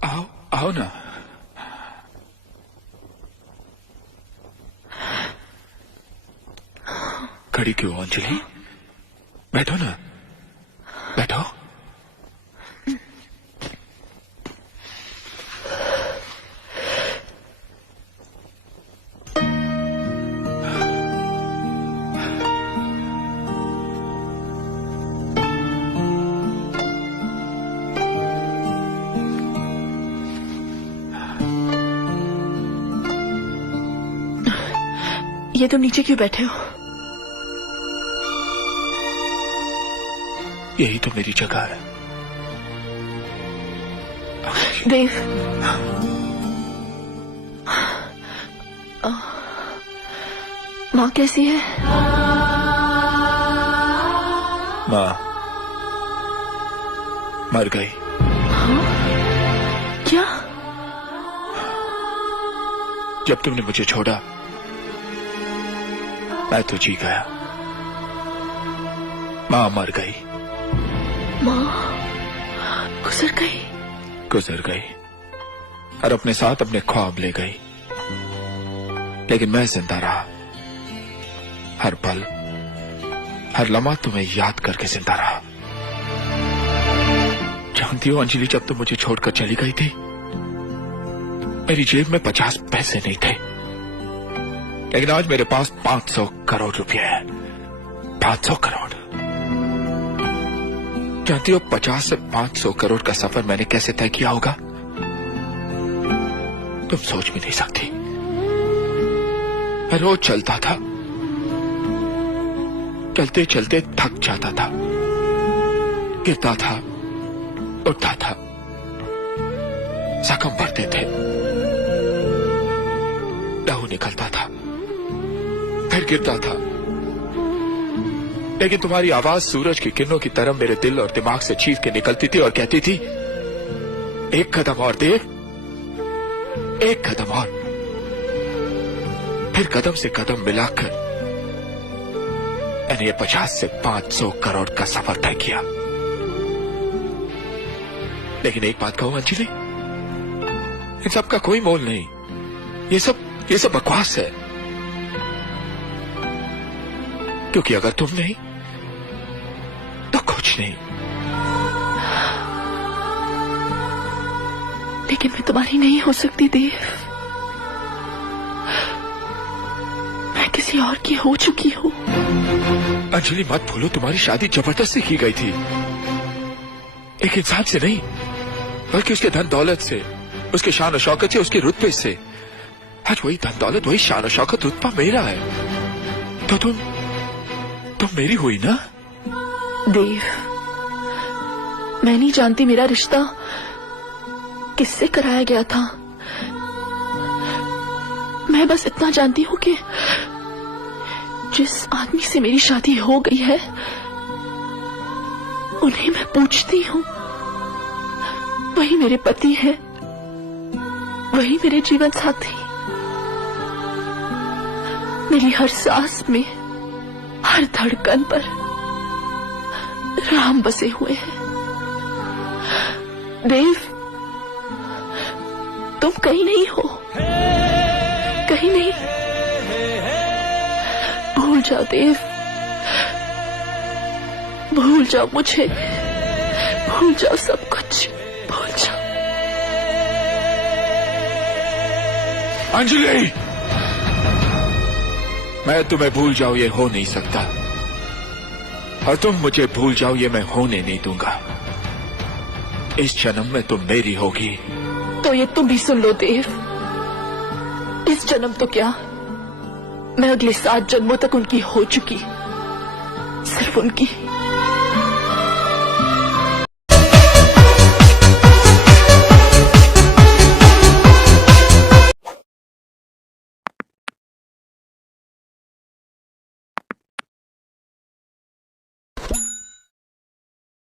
आओ आओ ना। खड़ी क्यों अंजलि? बैठो ना, बैठो। ये तुम नीचे क्यों बैठे हो? यही तो मेरी जगह है। देव, माँ कैसी है? माँ मर गई। हाँ? क्या? जब तुमने मुझे छोड़ा मैं तो जी गया। माँ मर गई। माँ गुजर गई? गुजर गई और अपने साथ अपने ख्वाब ले गई, लेकिन मैं जिंदा रहा। हर पल हर लम्हा तुम्हें याद करके जिंदा रहा। जानती हो अंजलि, जब तुम मुझे छोड़कर चली गई थी मेरी जेब में 50 पैसे नहीं थे, लेकिन आज मेरे पास 500 करोड़ रुपए हैं। 500 करोड़। जानती हो 50 से 500 करोड़ का सफर मैंने कैसे तय किया होगा? तुम सोच भी नहीं सकती। मैं रोज चलता था, चलते चलते थक जाता था, गिरता था, उठता था, जख्म भरते थे, लहू निकलता था, फिर गिरता था, लेकिन तुम्हारी आवाज सूरज की किरणों की तरह मेरे दिल और दिमाग से चीर के निकलती थी और कहती थी, एक कदम और देव, एक कदम और। फिर कदम से कदम मिलाकर मैंने 50 से 500 करोड़ का सफर तय किया। लेकिन एक बात कहूं अंजलि, इन सब का कोई मोल नहीं। ये सब बकवास है, क्योंकि अगर तुम नहीं तो कुछ नहीं। लेकिन मैं तुम्हारी नहीं हो सकती देव। मैं किसी और की हो चुकी हूं। अंजलि मत भूलो, तुम्हारी शादी जबरदस्ती की गई थी, एक इंसान से नहीं बल्कि उसके धन दौलत से, उसके शान और शौकत से, उसके रुतबे से। आज वही धन दौलत, वही शान और शौकत, रुतबा मेरा है, तो तुम मेरी हुई ना? देव, मैं नहीं जानती मेरा रिश्ता किससे कराया गया था। मैं बस इतना जानती हूं कि जिस आदमी से मेरी शादी हो गई है उन्हें मैं पूछती हूं, वही मेरे पति है, वही मेरे जीवन साथी। मेरी हर सांस में, हर धड़कन पर राम बसे हुए हैं। देव, तुम कहीं नहीं हो, कहीं नहीं। भूल जाओ देव, भूल जाओ मुझे, भूल जाओ सब कुछ, भूल जाओ। अंजलि, मैं तुम्हें भूल जाऊं ये हो नहीं सकता, और तुम मुझे भूल जाओ ये मैं होने नहीं दूंगा। इस जन्म में तुम मेरी होगी। तो ये तुम भी सुन लो देव, इस जन्म तो क्या, मैं अगले 7 जन्मों तक उनकी हो चुकी, सिर्फ उनकी।